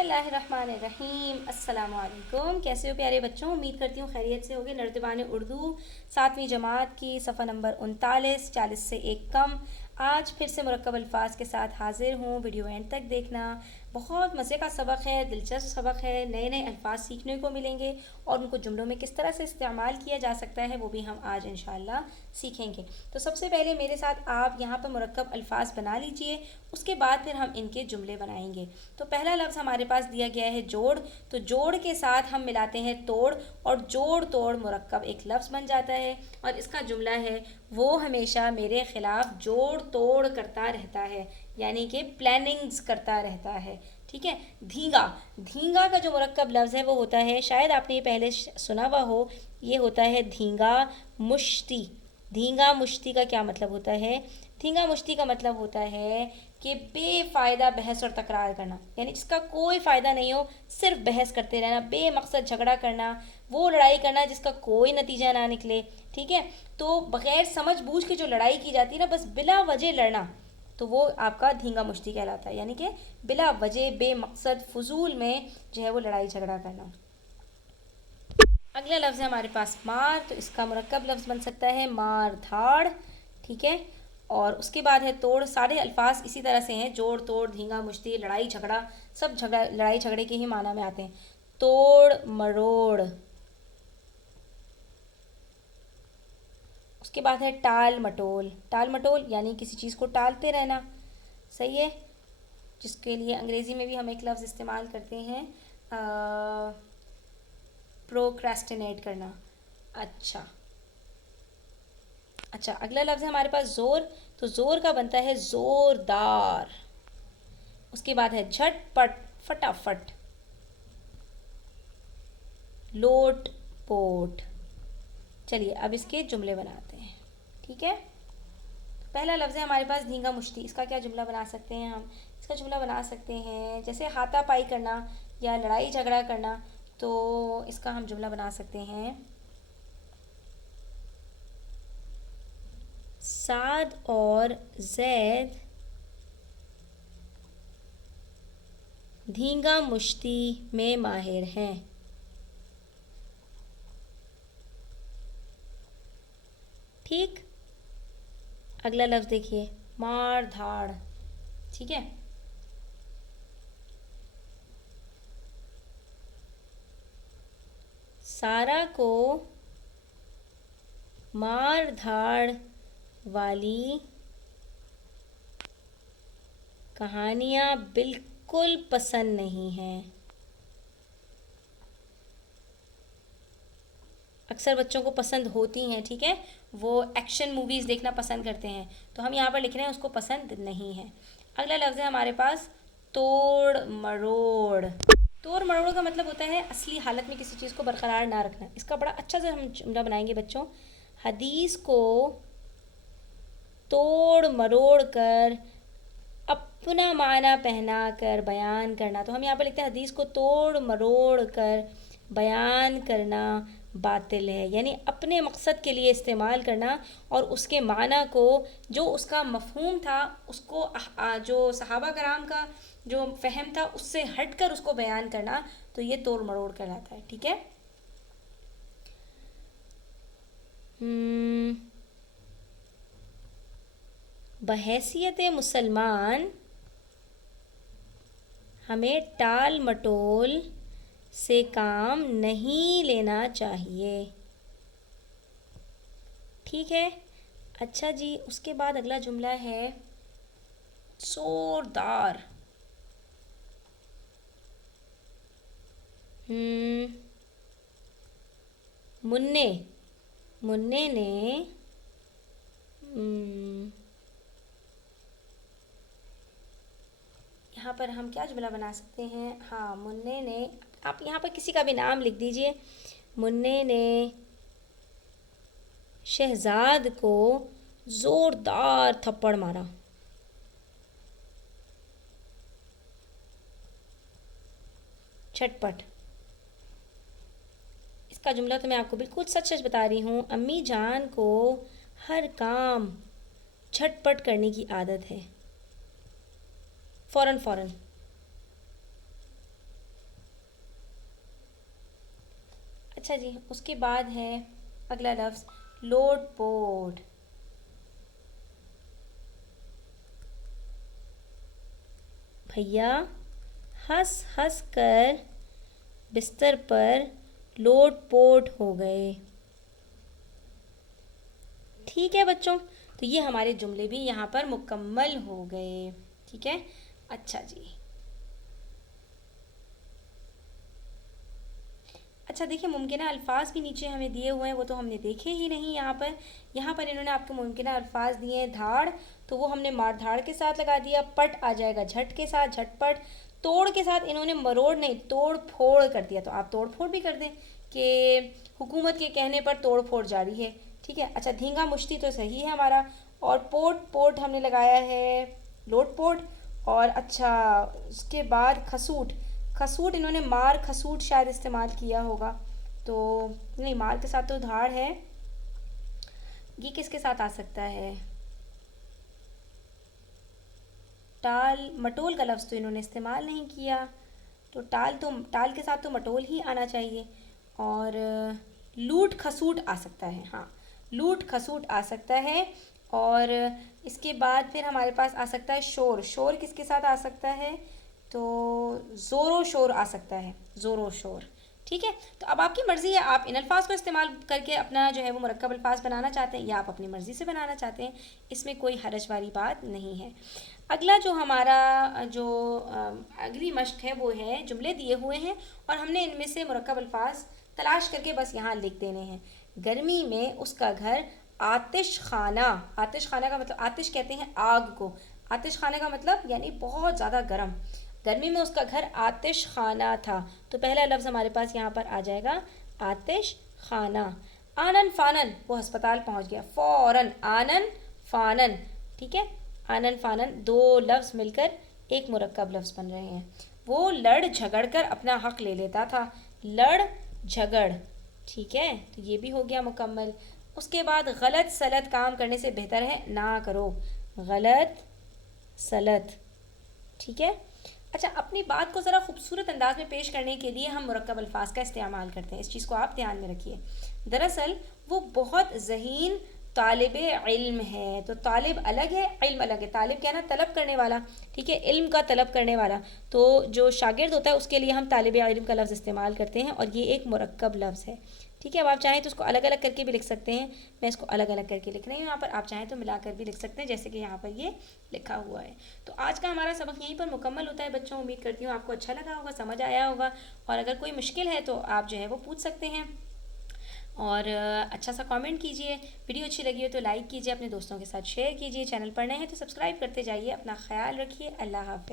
बिस्मिल्लाहिर्रहमानिर्रहीम। अस्सलाम वालेकुम। कैसे हो प्यारे बच्चों? उम्मीद करती हूँ खैरियत से होगे। नर्तबान उर्दू 7वीं जमात की सफ़ा नंबर 39, 40 से एक कम। आज फिर से मुरक्कब अल्फाज के साथ हाजिर हूँ। वीडियो एंड तक देखना। बहुत मज़े का सबक है, दिलचस्प सबक है। नए नए अल्फाज सीखने को मिलेंगे और उनको जुमलों में किस तरह से इस्तेमाल किया जा सकता है वो भी हम आज इंशाल्लाह सीखेंगे। तो सबसे पहले मेरे साथ आप यहाँ पर मुरक्कब अल्फाज बना लीजिए, उसके बाद फिर हम इनके जुमले बनाएंगे। तो पहला लफ्ज़ हमारे पास दिया गया है जोड़। तो जोड़ के साथ हम मिलाते हैं तोड़ और जोड़ तोड़ मुरक्कब एक लफ्ज़ बन जाता है। और इसका जुमला है, वो हमेशा मेरे ख़िलाफ़ जोड़ तोड़ करता रहता है, यानी कि प्लानिंग्स करता रहता है। ठीक है। धींगा, धींगा का जो मुरक्कब लफ्ज़ है वो होता है, शायद आपने ये पहले सुना हुआ हो, ये होता है धींगा मुश्ती। धींगा मुश्ती का क्या मतलब होता है? धींगा मुश्ती का मतलब होता है कि बेफ़ायदा बहस और तकरार करना, यानी जिसका कोई फ़ायदा नहीं हो, सिर्फ बहस करते रहना, बेमकसद झगड़ा करना, वो लड़ाई करना जिसका कोई नतीजा ना निकले। ठीक है। तो बग़ैर समझ बूझ के जो लड़ाई की जाती है ना, बस बिला वजह लड़ना, तो वो आपका धींगा मुश्ती कहलाता है, यानी कि बिला वजह बेमकसद फजूल में जो है वो लड़ाई झगड़ा करना। अगला लफ्ज़ है हमारे पास मार। तो इसका मुरक्कब लफ्ज़ बन सकता है मार धाड़। ठीक है। और उसके बाद है तोड़। सारे अल्फाज इसी तरह से हैं, जोड़ तोड़ धींगा मुश्ती लड़ाई झगड़ा, सब झगड़ा लड़ाई झगड़े के ही माना में आते हैं। तोड़ मरोड़। उसके बाद है टाल मटोल। टाल मटोल यानी किसी चीज़ को टालते रहना। सही है। जिसके लिए अंग्रेज़ी में भी हम एक लफ्ज़ इस्तेमाल करते हैं, प्रोक्रेस्टिनेट करना। अच्छा अच्छा, अगला लफ्ज़ है हमारे पास ज़ोर। तो ज़ोर का बनता है ज़ोरदार। उसके बाद है झटपट फटाफट, लोट पोट। चलिए अब इसके जुमले बनाते हैं। ठीक है। तो पहला लफ्ज़ है हमारे पास धींगा मुश्ती। इसका क्या जुमला बना सकते हैं हम? इसका जुमला बना सकते हैं जैसे हाथापाई करना या लड़ाई झगड़ा करना। तो इसका हम जुमला बना सकते हैं, साद और जैद धींगा मुश्ती में माहिर हैं। ठीक। अगला लफ्ज़ देखिए, मार धाड़। ठीक है। सारा को मार धाड़ वाली कहानियाँ बिल्कुल पसंद नहीं हैं। अक्सर बच्चों को पसंद होती हैं। ठीक है। वो एक्शन मूवीज़ देखना पसंद करते हैं, तो हम यहाँ पर लिख रहे हैं उसको पसंद नहीं है। अगला लफ्ज़ है हमारे पास तोड़ मरोड़। तोड़ मरोड़ का मतलब होता है असली हालत में किसी चीज़ को बरकरार ना रखना। इसका बड़ा अच्छा से हम जुमला बनाएंगे बच्चों। हदीस को तोड़ मरोड़ कर अपना माना पहना कर बयान करना। तो हम यहाँ पर लिखते हैं हदीस को तोड़ मरोड़ कर बयान करना बातिल है, यानी अपने मकसद के लिए इस्तेमाल करना और उसके माना को, जो उसका मफहूम था, उसको जो सहाबा कराम का जो फ़हम था उससे हटकर उसको बयान करना, तो ये तोड़ मरोड़ कहलाता है। ठीक है। बहैसियत मुसलमान हमें टाल मटोल से काम नहीं लेना चाहिए। ठीक है। अच्छा जी, उसके बाद अगला जुमला है जोरदार। मुन्ने, मुन्ने ने यहाँ पर हम क्या जुमला बना सकते हैं? हाँ, मुन्ने ने, आप यहाँ पर किसी का भी नाम लिख दीजिए। मुन्ने ने शहजाद को जोरदार थप्पड़ मारा। झटपट। इसका जुमला तो मैं आपको बिल्कुल सच सच बता रही हूँ। अम्मी जान को हर काम झटपट करने की आदत है, फ़ौरन फ़ौरन। अच्छा जी, उसके बाद है अगला लफ्ज़ लोड पोड। भैया हंस हंस कर बिस्तर पर लोड पोड हो गए। ठीक है बच्चों, तो ये हमारे जुमले भी यहाँ पर मुकम्मल हो गए। ठीक है, अच्छा जी। अच्छा देखिए, मुमकिन अल्फाज भी नीचे हमें दिए हुए हैं, वो तो हमने देखे ही नहीं। यहाँ पर इन्होंने आपको मुमकिन अल्फाज दिए हैं धाड़, तो वो हमने मार धाड़ के साथ लगा दिया। पट आ जाएगा झट के साथ, झटपट। तोड़ के साथ इन्होंने मरोड़ नहीं तोड़ फोड़ कर दिया, तो आप तोड़ फोड़ भी कर दें कि हुकूमत के कहने पर तोड़ फोड़ जारी है। ठीक है, अच्छा धींगा मुश्ती तो सही है हमारा। और पोट पोट हमने लगाया है लोट पोट। और अच्छा उसके बाद खसूट, खसूट इन्होंने मार खसूट शायद इस्तेमाल किया होगा, तो नहीं, मार के साथ तो धाड़ है। ये किसके साथ आ सकता है? टाल मटोल का लफ्ज़ तो इन्होंने इस्तेमाल नहीं किया, तो टाल के साथ तो मटोल ही आना चाहिए। और लूट खसूट आ सकता है, हाँ लूट खसूट आ सकता है। और इसके बाद फिर हमारे पास आ सकता है शोर, शोर किसके साथ आ सकता है? तो ज़ोरो शोर आ सकता है, ज़ोरो शोर। ठीक है, तो अब आपकी मर्ज़ी है, आप इन अल्फाज को इस्तेमाल करके अपना जो है वो मुरक्कब अल्फाज बनाना चाहते हैं या आप अपनी मर्ज़ी से बनाना चाहते हैं, इसमें कोई हरज वाली बात नहीं है। अगला जो हमारा जो अगली मश्क है वो है जुमले दिए हुए हैं और हमने इनमें से मुरक्कब अल्फाज तलाश करके बस यहाँ लिख देने हैं। गर्मी में उसका घर आतिश खाना, आतिश खाना का मतलब आतिश कहते हैं आग को, आतिश खाना का मतलब यानी बहुत ज़्यादा गर्म। गर्मी में उसका घर आतिश खाना था, तो पहला लफ्ज़ हमारे पास यहाँ पर आ जाएगा आतिश खाना। आनन फानन, वो अस्पताल पहुँच गया फ़ौरन, आनन फानन। ठीक है, आनन फानन दो लफ्ज़ मिलकर एक मुरक्कब लफ्ज़ बन रहे हैं। वो लड़ झगड़ कर अपना हक ले लेता था, लड़ झगड़। ठीक है, तो ये भी हो गया मुकम्मल। उसके बाद गलत सलत काम करने से बेहतर है ना करो, गलत सलत। ठीक है, अच्छा अपनी बात को ज़रा खूबसूरत अंदाज में पेश करने के लिए हम मुरक्कब अल्फाज का इस्तेमाल करते हैं, इस चीज़ को आप ध्यान में रखिए। दरअसल वो बहुत ज़हीन तालिब इल्म है, तो तालिब अलग है, इल्म अलग है। तालिब क्या ना, तलब करने वाला। ठीक है, इल्म का तलब करने वाला, तो जो शागिर्द होता है उसके लिए हम तालिब इल्म का लफ्ज़ इस्तेमाल करते हैं और ये एक मुरक्कब लफ्ज़ है। ठीक है, अब आप चाहें तो उसको अलग अलग करके भी लिख सकते हैं, मैं इसको अलग अलग करके लिख रही हूँ यहाँ पर, आप चाहें तो मिलाकर भी लिख सकते हैं जैसे कि यहाँ पर ये लिखा हुआ है। तो आज का हमारा सबक यहीं पर मुकम्मल होता है बच्चों। उम्मीद करती हूँ आपको अच्छा लगा होगा, समझ आया होगा, और अगर कोई मुश्किल है तो आप जो है वो पूछ सकते हैं। और अच्छा सा कमेंट कीजिए, वीडियो अच्छी लगी हो तो लाइक कीजिए, अपने दोस्तों के साथ शेयर कीजिए, चैनल पर नए हैं तो सब्सक्राइब करते जाइए। अपना ख्याल रखिए, अल्लाह हाफ़िज़।